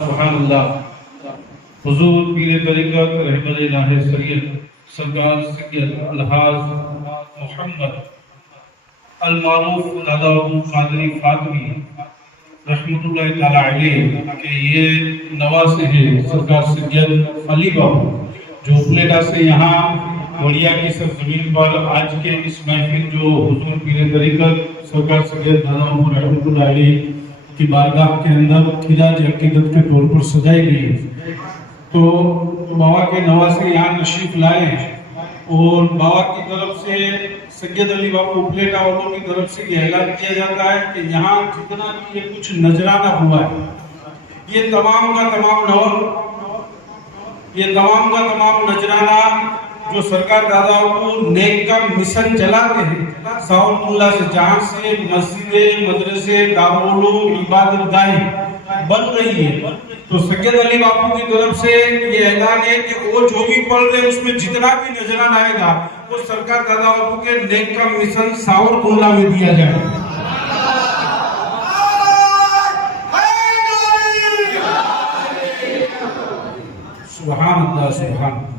سبحان اللہ حضور پیر طریقت رحمت الہ سید سرکار سید الحاظ محمد المعروف دادا ابو قادری فاطمی رحمت اللہ تعالی علیہ کہ یہ نواسے ہیں سرکار سید علی بابو جو اپلیٹا سے یہاں وڑیا کی سرزمین پر آج کے اس محفل جو حضور پیر طریقت سرکار سید دادا ابو رحمت اللہ علیہ کی بارگاہ کے اندر خراج عقیدت کے طور پر سجائی گئی ہے، تو بابا کے نواسے یہاں تشریف لائے ہیں اور بابا کی طرف سے سید علی بابو اپلیٹا والوں کی طرف سے یہ اعلان کیا جاتا ہے کہ یہاں جتنا بھی یہ کچھ نذرانہ ہوا ہے یہ تمام کا تمام نذرانہ جو سرکار دادا کو نیک کا مشن چلاتے ہیں ساؤل اللہ سے جہاں سے مسجدیں مدرسے دارالعلوم عبادت گاہیں بن رہی ہے، تو سید علی بابو کی طرف سے یہ اعلان ہے کہ وہ جو بھی پڑھ رہے اس میں جتنا بھی نذرانہ آئے گا وہ سرکار دادا بابو کے نیک کا مشن ساؤل اللہ میں دیا جائے گا۔ سبحان اللہ سبحان اللہ۔